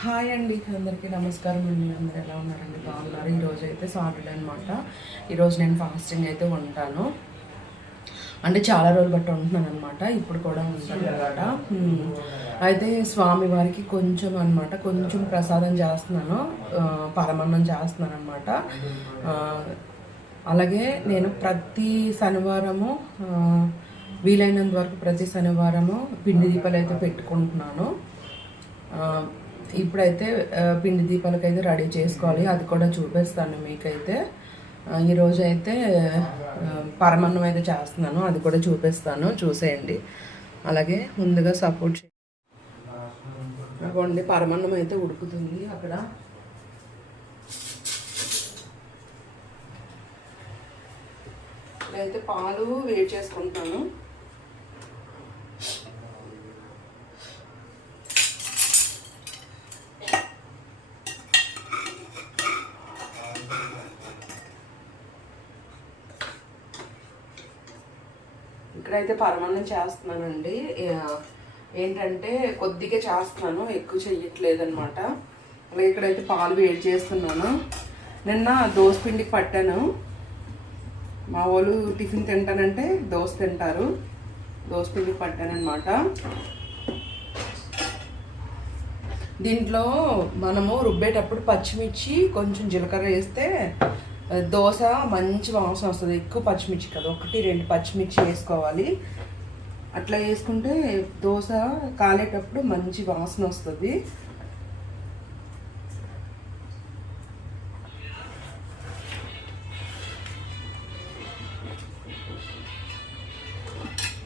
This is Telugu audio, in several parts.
హాయ్ అండి, అందరికీ నమస్కారం అండి. అందరు ఎలా ఉన్నారండి? బాగున్నారు. ఈరోజు అయితే సాటర్డే అనమాట. ఈరోజు నేను ఫాస్టింగ్ అయితే ఉంటాను. అంటే చాలా రోజులు బట్టి ఉంటున్నాను అనమాట. ఇప్పుడు కూడా ఉంటాను అనమాట. అయితే స్వామివారికి కొంచెం ప్రసాదం చేస్తున్నాను, పరమన్నం చేస్తున్నాను అనమాట. అలాగే నేను ప్రతి శనివారము వీలైనంత వరకు ప్రతి శనివారము పిండి దీపాలు అయితే పెట్టుకుంటున్నాను. ఇప్పుడైతే పిండి దీపాలకైతే రెడీ చేసుకోవాలి, అది కూడా చూపిస్తాను మీకైతే. ఈరోజు అయితే పరమన్నం అయితే చేస్తున్నాను, అది కూడా చూపిస్తాను, చూసేయండి. అలాగే ముందుగా సపోర్ట్ చేయండి. పరమన్నం అయితే ఉడుకుతుంది అక్కడ. అయితే పాలు వేడి చేసుకుంటాను. ఇక్కడైతే పరమాన్నం చేస్తున్నానండి. ఏంటంటే కొద్దిగా చేస్తున్నాను, ఎక్కువ చెయ్యట్లేదు అనమాట. అలాగే ఇక్కడైతే పాలు వేడి చేస్తున్నాను. నిన్న దోశ పిండికి పట్టాను. మా వాళ్ళు టిఫిన్ తింటానంటే దోశ తింటారు, దోశ పిండికి పట్టానమాట. దీంట్లో మనము రుబ్బేటప్పుడు పచ్చిమిర్చి కొంచెం జీలకర్ర వేస్తే దోశ మంచి వాసన వస్తుంది. ఎక్కువ పచ్చిమిర్చి కదా, 1-2 పచ్చిమిర్చి వేసుకోవాలి. అట్లా వేసుకుంటే దోశ కాలేటప్పుడు మంచి వాసన వస్తుంది.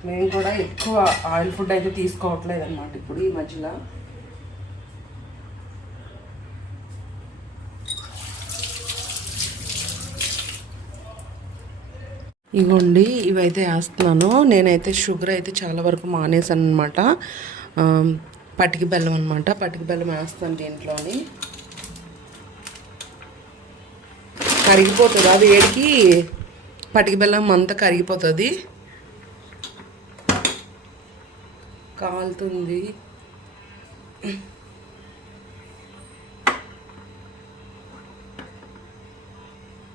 మేము కూడా ఎక్కువ ఆయిల్ ఫుడ్ అయితే తీసుకోవట్లేదు అన్నమాట ఇప్పుడు ఈ మధ్యలో. ఇగోండి, ఇవైతే వేస్తున్నాను. నేనైతే షుగర్ అయితే చాలా వరకు మానేసాను అనమాట. పటికి బెల్లం అనమాట, పటికి బెల్లం వేస్తాను దీంట్లోని. కరిగిపోతుంది, అది వేడికి పటికి బెల్లం అంతా కరిగిపోతుంది. కాలుతుంది.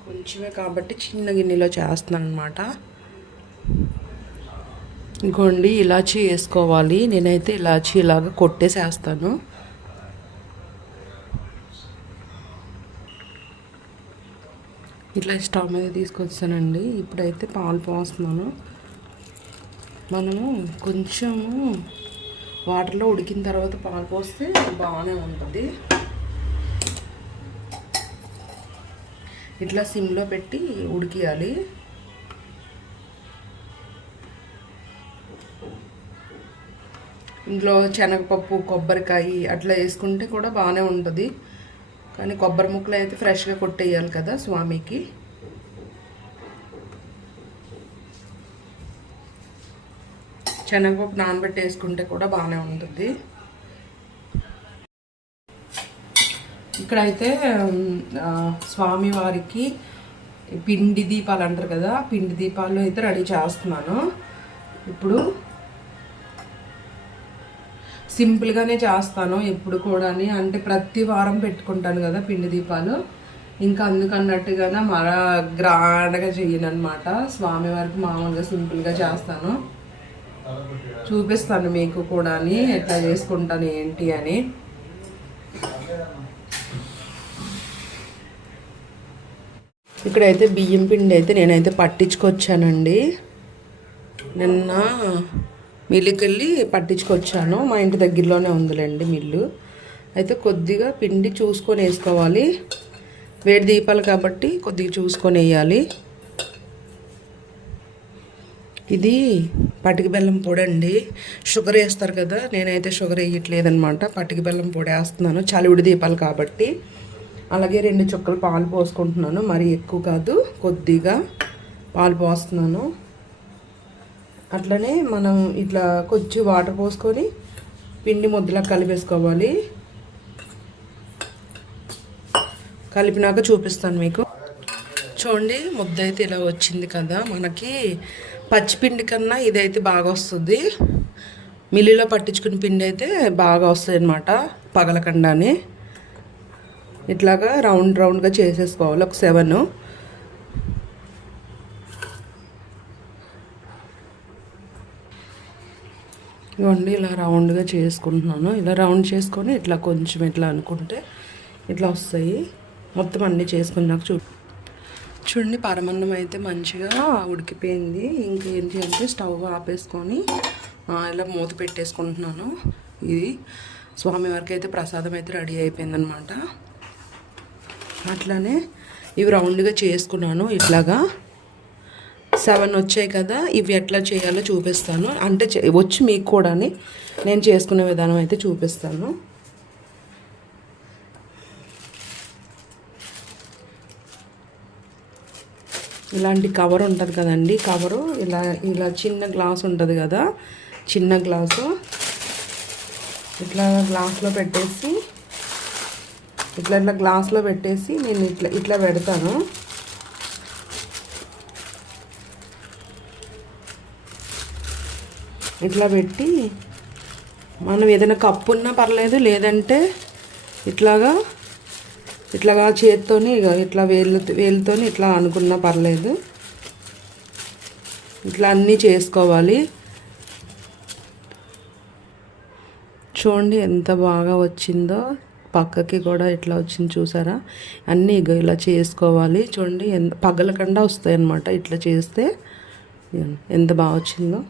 కొంచెమే కాబట్టి చిన్న గిన్నెలో చేస్తున్నాను అనమాట. ఇంకోండి, ఇలాచీ వేసుకోవాలి. నేనైతే ఇలాచీ ఇలాగా కొట్టేసేస్తాను. ఇట్లా స్టవ్ మీద తీసుకొచ్చానండి. ఇప్పుడైతే పాలు పోస్తున్నాను. మనము కొంచెము వాటర్లో ఉడికిన తర్వాత పాలు పోస్తే బాగానే ఉంటుంది. ఇట్లా సిమ్లో పెట్టి ఉడికియాలి. ఇందులో శనగపప్పు, కొబ్బరికాయ అట్లా వేసుకుంటే కూడా బాగానే ఉంటుంది. కానీ కొబ్బరి ముక్కలు అయితే ఫ్రెష్గా కొట్టేయాలి కదా స్వామికి. శనగపప్పు నానబెట్టి వేసుకుంటే కూడా బాగానే ఉంటుంది. ఇక్కడైతే స్వామివారికి పిండి దీపాలు అంటారు కదా, పిండి దీపాలు అయితే రెడీ చేస్తున్నాను. ఇప్పుడు సింపుల్గానే చేస్తాను ఎప్పుడు కూడా, అంటే ప్రతి వారం పెట్టుకుంటాను కదా పిండి దీపాలు. ఇంకా అందుకన్నట్టుగానే మరా గ్రాండ్గా చెయ్యను అనమాట. స్వామివారికి మామూలుగా సింపుల్గా చేస్తాను. చూపిస్తాను మీకు కూడా ఎట్లా చేసుకుంటాను ఏంటి అని. ఇక్కడైతే బియ్యం పిండి అయితే నేనైతే పట్టించుకొచ్చానండి. నిన్న మిల్లుకి వెళ్ళి పట్టించుకొచ్చాను. మా ఇంటి దగ్గరలోనే ఉందిలేండి మిల్లు. అయితే కొద్దిగా పిండి చూసుకొని వేసుకోవాలి. వేడి దీపాలు కాబట్టి కొద్దిగా చూసుకొని వేయాలి. ఇది పటికి బెల్లం పొడి అండి. షుగర్ వేస్తారు కదా, నేనైతే షుగర్ వేయట్లేదనమాట. పటికి బెల్లం పొడి వేస్తున్నాను, చలివిడి దీపాలు కాబట్టి. అలాగే 2 చుక్కలు పాలు పోసుకుంటున్నాను, మరి ఎక్కువ కాదు, కొద్దిగా పాలు పోస్తున్నాను. అట్లనే మనం ఇట్లా కొంచెం వాటర్ పోసుకొని పిండి ముద్దలా కలిపేసుకోవాలి. కలిపినాక చూపిస్తాను మీకు. చూడండి, ముద్ద అయితే ఇలా వచ్చింది కదా. మనకి పచ్చిపిండి కన్నా ఇదైతే బాగా వస్తుంది. మిల్లులో పట్టించుకున్న పిండి అయితే బాగా వస్తాయి అన్నమాట, పగలకుండానే. ఇట్లాగా రౌండ్గా చేసేసుకోవాలి ఒక 7. ఇవ్వండి ఇలా రౌండ్గా చేసుకుంటున్నాను. ఇలా రౌండ్ చేసుకొని ఇట్లా కొంచెం ఇట్లా అనుకుంటే ఇట్లా వస్తాయి. మొత్తం అన్నీ చేసుకున్నాక చూడండి పరమన్నం అయితే మంచిగా ఉడికిపోయింది. ఇంకేంటి అంటే స్టవ్ ఆపేసుకొని ఇలా మూత పెట్టేసుకుంటున్నాను. ఇది స్వామివారికి అయితే ప్రసాదం అయితే రెడీ అయిపోయిందనమాట. అట్లానే ఇవి రౌండ్గా చేసుకున్నాను. ఇట్లాగా 7 వచ్చాయి కదా, ఇవి ఎట్లా చేయాలో చూపిస్తాను. అంటే వచ్చి మీకు కూడా నేను చేసుకునే విధానం అయితే చూపిస్తాను. ఇలాంటి కవర్ ఉంటుంది కదండి, కవరు ఇలా చిన్న గ్లాస్ ఉంటుంది కదా, చిన్న గ్లాసు ఇట్లా గ్లాస్లో పెట్టేసి ఇట్లా గ్లాస్లో పెట్టేసి నేను ఇట్లా పెడతాను. ఇట్లా పెట్టి మనం ఏదైనా కప్పు ఉన్నా పర్లేదు, లేదంటే ఇట్లాగా చేత్తోని ఇట్లా వేలుతోని ఇట్లా అనుకున్నా పర్లేదు. ఇట్లా అన్నీ చేసుకోవాలి. చూడండి ఎంత బాగా వచ్చిందో, పక్కకి కూడా ఇట్లా వచ్చింది చూసారా. అన్నీ ఇలా చేసుకోవాలి. చూడండి ఎంత పగలకుండా వస్తాయి అన్నమాట ఇట్లా చేస్తే. ఎంత బాగా వచ్చిందో.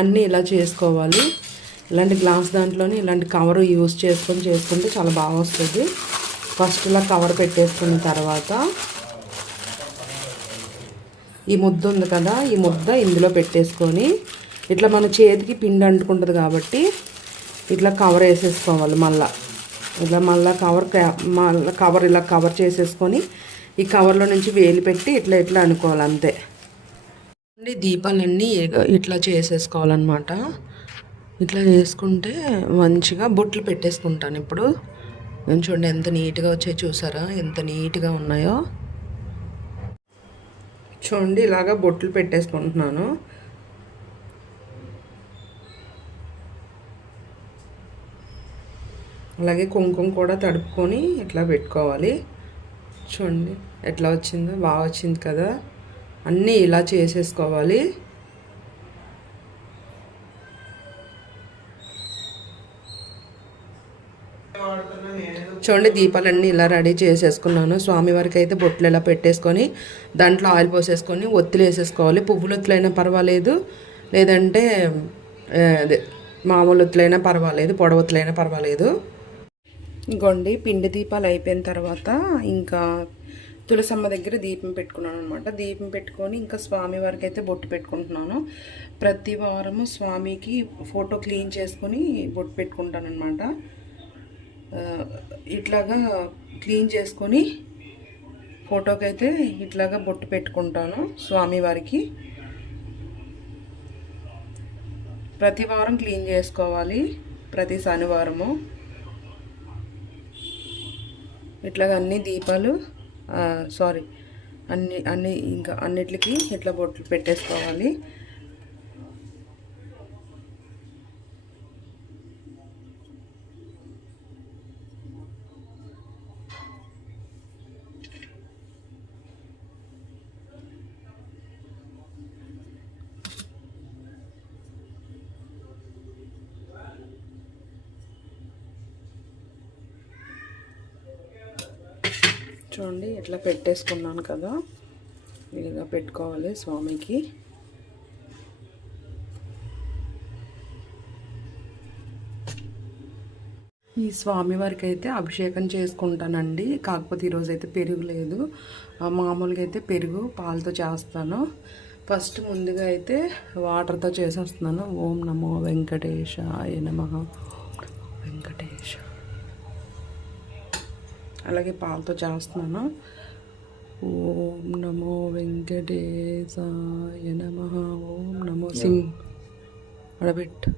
అన్నీ ఇలా చేసుకోవాలి. ఇలాంటి గ్లాస్ దాంట్లోనే ఇలాంటి కవర్ యూజ్ చేసుకుంటే చాలా బాగా వస్తుంది. ఫస్ట్ ఇలా కవర్ పెట్టేసుకున్న తర్వాత ఈ ముద్ద ఉంది కదా, ఈ ముద్ద ఇందులో పెట్టేసుకొని ఇట్లా మన చేతికి పిండి అంటుకుంటుంది కాబట్టి ఇట్లా కవర్ వేసేసుకోవాలి. మళ్ళీ కవర్ ఇలా కవర్ చేసేసుకొని ఈ కవర్లో నుంచి వేలు పెట్టి ఇట్లా అనుకోవాలి అంతే. దీపాలన్నీ ఇట్లా చేసేసుకోవాలన్నమాట. ఇట్లా చేసుకుంటే మంచిగా బొట్లు పెట్టేసుకుంటాను. ఇప్పుడు నేను చూడండి ఎంత నీట్గా వచ్చాయి చూసారా, ఎంత నీట్గా ఉన్నాయో. చూడండి ఇలాగా బొట్లు పెట్టేసుకుంటున్నాను. అలాగే కుంకుమ కూడా తడుపుకొని ఇట్లా పెట్టుకోవాలి. చూడండి ఎట్లా వచ్చిందో, బాగా వచ్చింది కదా. అన్నీ ఇలా చేసేసుకోవాలి. చూడండి దీపాలన్నీ ఇలా రెడీ చేసేసుకున్నాను. స్వామివారికి అయితే బొట్లు ఇలా పెట్టేసుకొని దాంట్లో ఆయిల్ పోసేసుకొని ఒత్తులు వేసేసుకోవాలి. పువ్వులు ఒత్తులైనా పర్వాలేదు, లేదంటే అదే మామూలు ఒత్తులైనా పర్వాలేదు, పొడవొత్తులైనా పర్వాలేదు. ఇంకోండి పిండి దీపాలు అయిపోయిన తర్వాత ఇంకా తులసమ్మ దగ్గర దీపం పెట్టుకున్నాను అనమాట. దీపం పెట్టుకొని ఇంకా స్వామివారికి అయితే బొట్టు పెట్టుకుంటున్నాను. ప్రతి వారము స్వామికి ఫోటో క్లీన్ చేసుకొని బొట్టు పెట్టుకుంటాను అనమాట. ఇట్లాగా క్లీన్ చేసుకొని ఫోటోకి అయితే ఇట్లాగా బొట్టు పెట్టుకుంటాను స్వామివారికి. ప్రతి వారం క్లీన్ చేసుకోవాలి, ప్రతి శనివారము. ఇట్లాగా అన్ని దీపాలు అన్ని ఇంకా అన్నిటికి ఇట్లా బొట్లు పెట్టేసుకోవాలి. చూడండి ఇట్లా పెట్టేసుకున్నాను కదా, ఇలా పెట్టుకోవాలి స్వామికి. ఈ స్వామివారికి అయితే అభిషేకం చేసుకుంటానండి. కాకపోతే ఈరోజు అయితే పెరుగు లేదు, మామూలుగా అయితే పెరుగు పాలతో చేస్తాను. ఫస్ట్ ముందుగా అయితే వాటర్తో చేసేస్తున్నాను. ఓం నమో వెంకటేశాయ నమః, వెంకటేశ. అలాగే పాలతో చేస్తున్నాను. ఓం నమో వెంకటేశాయ నమః, ఓం నమో అడబెట్.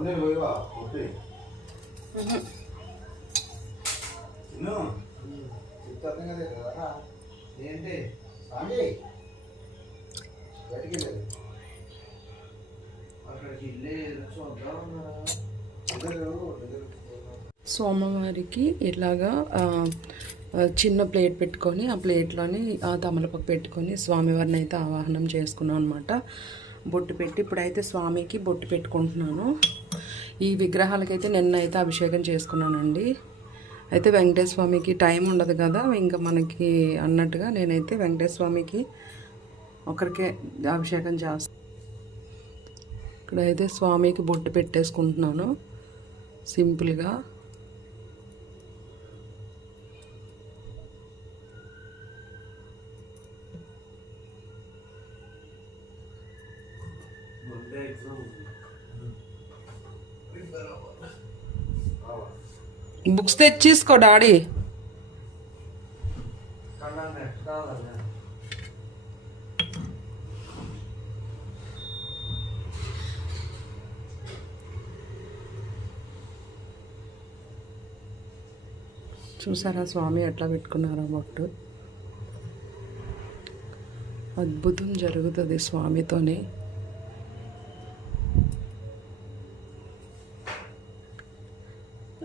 ఏంటి స్వామి బయటికి వెళ్ళారు అక్కడికి వెళ్ళి సోమవారికి ఇలాగా చిన్న ప్లేట్ పెట్టుకొని ఆ ప్లేట్లోని తమలపాకు పెట్టుకొని స్వామివారిని అయితే ఆవాహనం చేసుకున్నాం అనమాట. బొట్టు పెట్టి ఇప్పుడైతే స్వామికి బొట్టు పెట్టుకుంటున్నాను. ఈ విగ్రహాలకైతే నిన్నైతే అభిషేకం చేసుకున్నానండి. అయితే వెంకటేశ్వర స్వామికి టైం ఉండదు కదా ఇంకా మనకి అన్నట్టుగా నేనైతే వెంకటేశ్వర స్వామికి ఒకరికే అభిషేకం చేస్తాను. ఇక్కడైతే స్వామికి బొట్టు పెట్టేసుకుంటున్నాను సింపుల్గా. బుక్స్ తెచ్చేసుకో డాడీ. చూసారా స్వామి ఎట్లా పెట్టుకున్నారా బొట్టు. అద్భుతం జరుగుతుంది స్వామితోనే.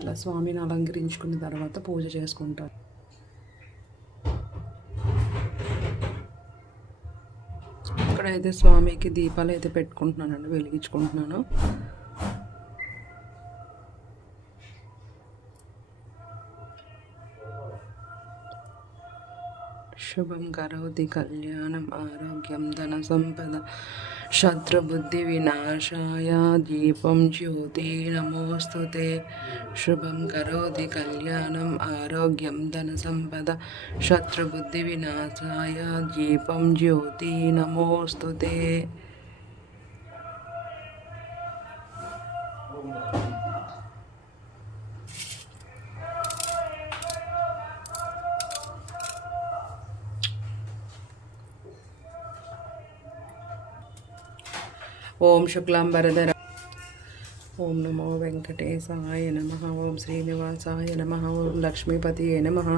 ఇలా స్వామిని అలంకరించుకున్న తర్వాత పూజ చేసుకుంటారు. ఇక్కడైతే స్వామికి దీపాలు అయితే పెట్టుకుంటున్నానండి, వెలిగించుకుంటున్నాను. శుభం కరోతి కళ్యాణం ఆరోగ్యం ధన సంపద శత్రుబుద్ధి వినాశాయ దీపం జ్యోతి నమోస్తుతే. శుభం కరోతి కళ్యాణం ఆరోగ్యం ధన సంపద శత్రుబుద్ధి వినాశాయ దీపం జ్యోతి నమోస్తుతే. ఓం శుక్లాంబరధర. ఓం నమో వెంకటేశాయ నమః. ఓం శ్రీనివాసాయ నమః. ఓం లక్ష్మీపతియే నమః.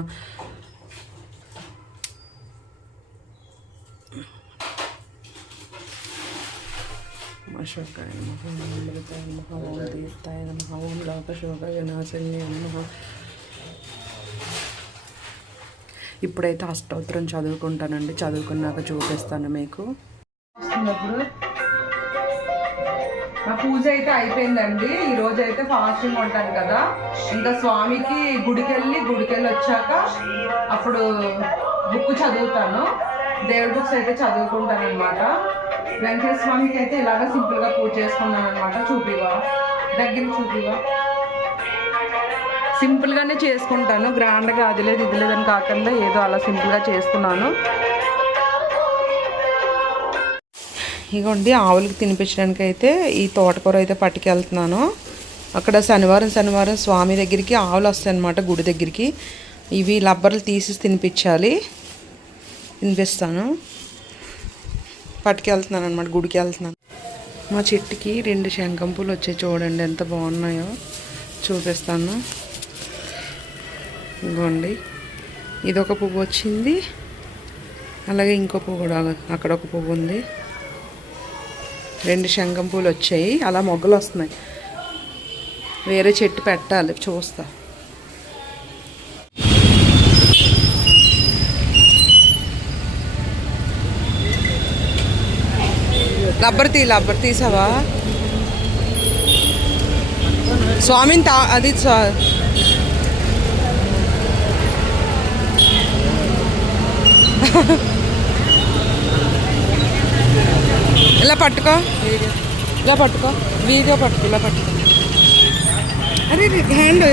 అశోకాయ నమః. ఓం అమృతాయ నమః. ఓం తీర్థాయ నమః. ఓం లోకశోక వినాశన్యే నమః. ఇప్పుడైతే అష్టోత్తరం చదువుకుంటానండి, చదువుకున్నాక చూపిస్తాను మీకు. నా పూజ అయితే అయిపోయిందండి. ఈరోజు అయితే ఫాస్టింగ్ ఉంటాను కదా, ఇంకా స్వామికి గుడికెళ్ళి వచ్చాక అప్పుడు బుక్ చదువుతాను. దేవుడి బుక్స్ అయితే చదువుకుంటాను అనమాట. వెంకటేశ్వర స్వామికి అయితే ఇలాగ సింపుల్గా పూజ చేసుకున్నాను అనమాట. చూపివా దగ్గర చూపివా. సింపుల్గానే చేసుకుంటాను, గ్రాండ్గా అది లేదు ఇది లేదని కాకుండా ఏదో అలా సింపుల్గా చేసుకున్నాను. ఇగోండి ఆవులకి తినిపించడానికి అయితే ఈ తోటకూర అయితే పట్టుకెళ్తున్నాను. అక్కడ శనివారం స్వామి దగ్గరికి ఆవులు వస్తాయి అన్నమాట, గుడి దగ్గరికి. ఇవి లబ్బర్లు తీసి తినిపించాలి, తినిపిస్తాను. పట్టుకెళ్తున్నాను అనమాట, గుడికి వెళ్తున్నాను. మా చెట్టుకి 2 శంఖం పూలు వచ్చాయి, చూడండి ఎంత బాగున్నాయో. చూపిస్తాను. ఇగోండి ఇదొక పువ్వు వచ్చింది, అలాగే ఇంకో పువ్వు కూడా అక్కడ ఒక పువ్వు ఉంది. 2 శంఖం పూలు వచ్చాయి, అలా మొగ్గలు వస్తున్నాయి. వేరే చెట్టు పెట్టాలి, చూస్తా. లబ్బర్ తీసావా స్వామిని? అది ఇలా పట్టుకో, ఇలా పట్టుకో, వీడియో పట్టుకో, ఇలా పట్టుకో. అరే హ్యాండ్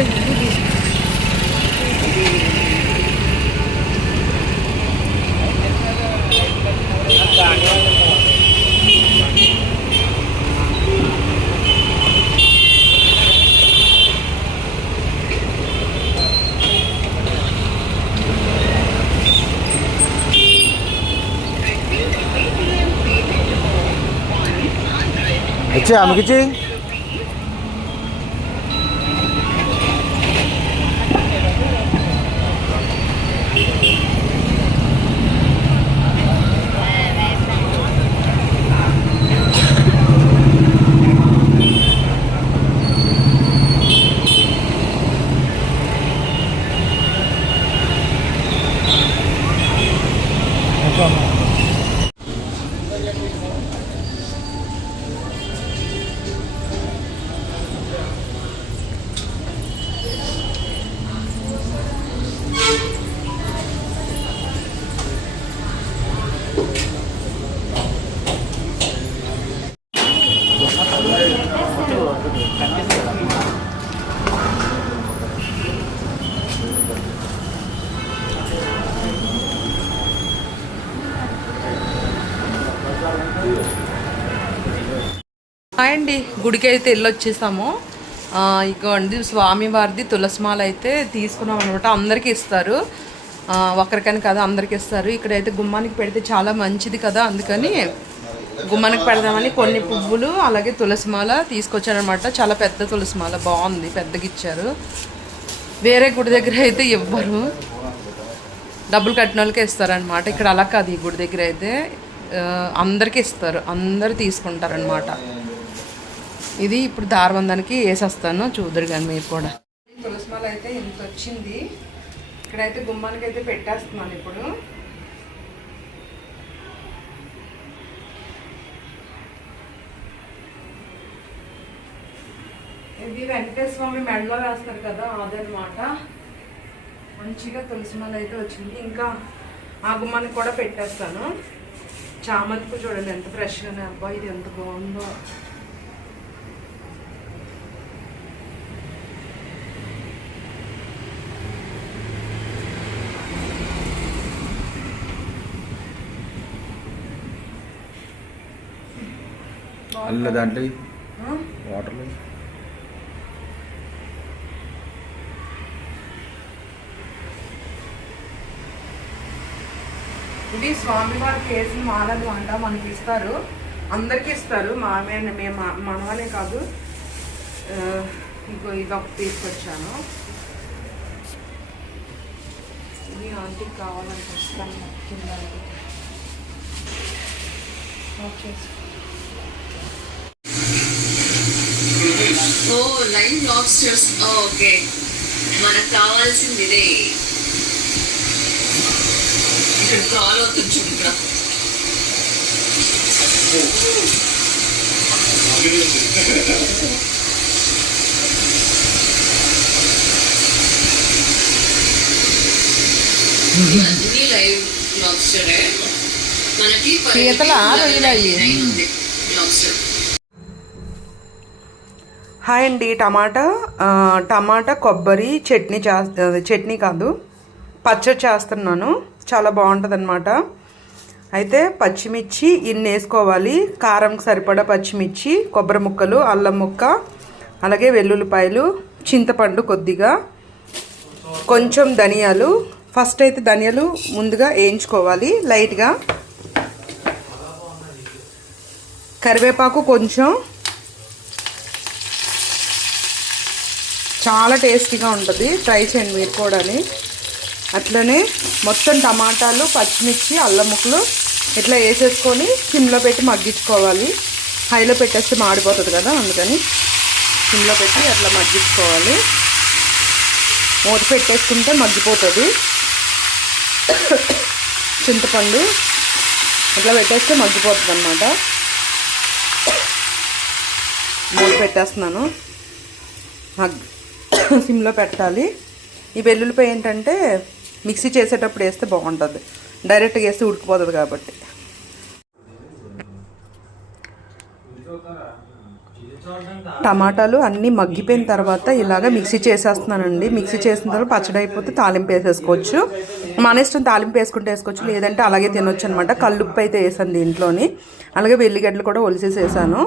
अच्छा आम किती హాయ్ అండి, గుడికి అయితే వెళ్ళొచ్చేసాము. ఇగోండి స్వామివారిది తులసిమాల అయితే తీసుకున్నాం అనమాట. అందరికీ ఇస్తారు, ఒకరికని కదా అందరికి ఇస్తారు. ఇక్కడైతే గుమ్మానికి పెడితే చాలా మంచిది కదా, అందుకని గుమ్మానికి పెడదామని కొన్ని పువ్వులు అలాగే తులసిమాల తీసుకొచ్చారనమాట. చాలా పెద్ద తులసిమాల, బాగుంది, పెద్దగా ఇచ్చారు. వేరే గుడి దగ్గర అయితే ఇవ్వరు, డబ్బులు కట్టిన వాళ్ళకే ఇస్తారనమాట. ఇక్కడ అలా కాదు, ఈ గుడి దగ్గర అయితే అందరికీ ఇస్తారు, అందరు తీసుకుంటారనమాట. ఇది ఇప్పుడు దారబంధానికి వేసేస్తాను, చూద్దరు కానీ మీరు కూడా. తులసిమాల అయితే ఇంత వచ్చింది, ఇక్కడైతే గుమ్మానికి అయితే పెట్టేస్తున్నాను ఇప్పుడు. ఇది వెంకటేశ్వర స్వామి మెడలో వేస్తారు కదా, అదనమాట. మంచిగా తులసిమాల అయితే వచ్చింది. ఇంకా ఆ గుమ్మానికి కూడా పెట్టేస్తాను. చామంతికు చూడండి ఎంత ఫ్రెష్గానే, అబ్బా ఇది ఎంత బాగుందో. అల్ల దాంట్లో వాటర్లో ఇది స్వామివారికి వేసిన మాలలు అంట, మనకి ఇస్తారు, అందరికీ ఇస్తారు. మేము మనవనే కాదు. ఇంకో ఇదొకటి తీసుకొచ్చాను, ఇది ఆంటీకి కావాలనిపిస్తాను. ఓకే. ఓ లైవ్ లాబ్స్టర్స్, ఓకే, మనకు కావాల్సింది ఇదే. ఇక్కడ కాల్ అవుతుంది చూడగా. అన్ని లైవ్ లాబ్స్టరే మనకి. లాబ్స్టర్. హాయ్ అండి, టమాటా కొబ్బరి చట్నీ కాదు, పచ్చడి చేస్తున్నాను. చాలా బాగుంటుంది అనమాట. అయితే పచ్చిమిర్చి ఇన్ని వేసుకోవాలి, కారంకి సరిపడా పచ్చిమిర్చి, కొబ్బరి ముక్కలు, అల్లం ముక్క, అలాగే వెల్లుల్లిపాయలు, చింతపండు కొద్దిగా, కొంచెం ధనియాలు. ఫస్ట్ అయితే ధనియాలు ముందుగా వేయించుకోవాలి లైట్గా, కరివేపాకు కొంచెం. చాలా టేస్టీగా ఉంటుంది, ట్రై చేయండి మీరు కూడా. అట్లనే మొత్తం టమాటాలు, పచ్చిమిర్చి, అల్లం ముక్కలు ఇట్లా వేసేసుకొని సిమ్లో పెట్టి మగ్గించుకోవాలి. హైలో పెట్టేస్తే మాడిపోతుంది కదా, అందుకని సిమ్లో పెట్టి అట్లా మగ్గించుకోవాలి. మూత పెట్టేసుకుంటే మగ్గిపోతుంది. చింతపండు ఇట్లా పెట్టేస్తే మగ్గిపోతుంది అన్నమాట. మూత పెట్టేస్తున్నాను, సిమ్లో పెట్టాలి. ఈ వెల్లుల్లిపాయ ఏంటంటే మిక్సీ చేసేటప్పుడు వేస్తే బాగుంటుంది, డైరెక్ట్గా వేస్తే ఉడికిపోతుంది కాబట్టి. టమాటాలు అన్నీ మగ్గిపోయిన తర్వాత ఇలాగ మిక్సీ చేసేస్తున్నానండి. మిక్సీ చేసిన తర్వాత పచ్చడి అయిపోతే తాలింపు వేసేసుకోవచ్చు. మన ఇష్టం, తాలింపు వేసుకుంటే వేసుకోవచ్చు, లేదంటే అలాగే తినొచ్చు అనమాట. కల్లుప్పు అయితే వేసాను దీంట్లోని, అలాగే వెల్లిగడ్డలు కూడా ఒలిసేసి వేసాను.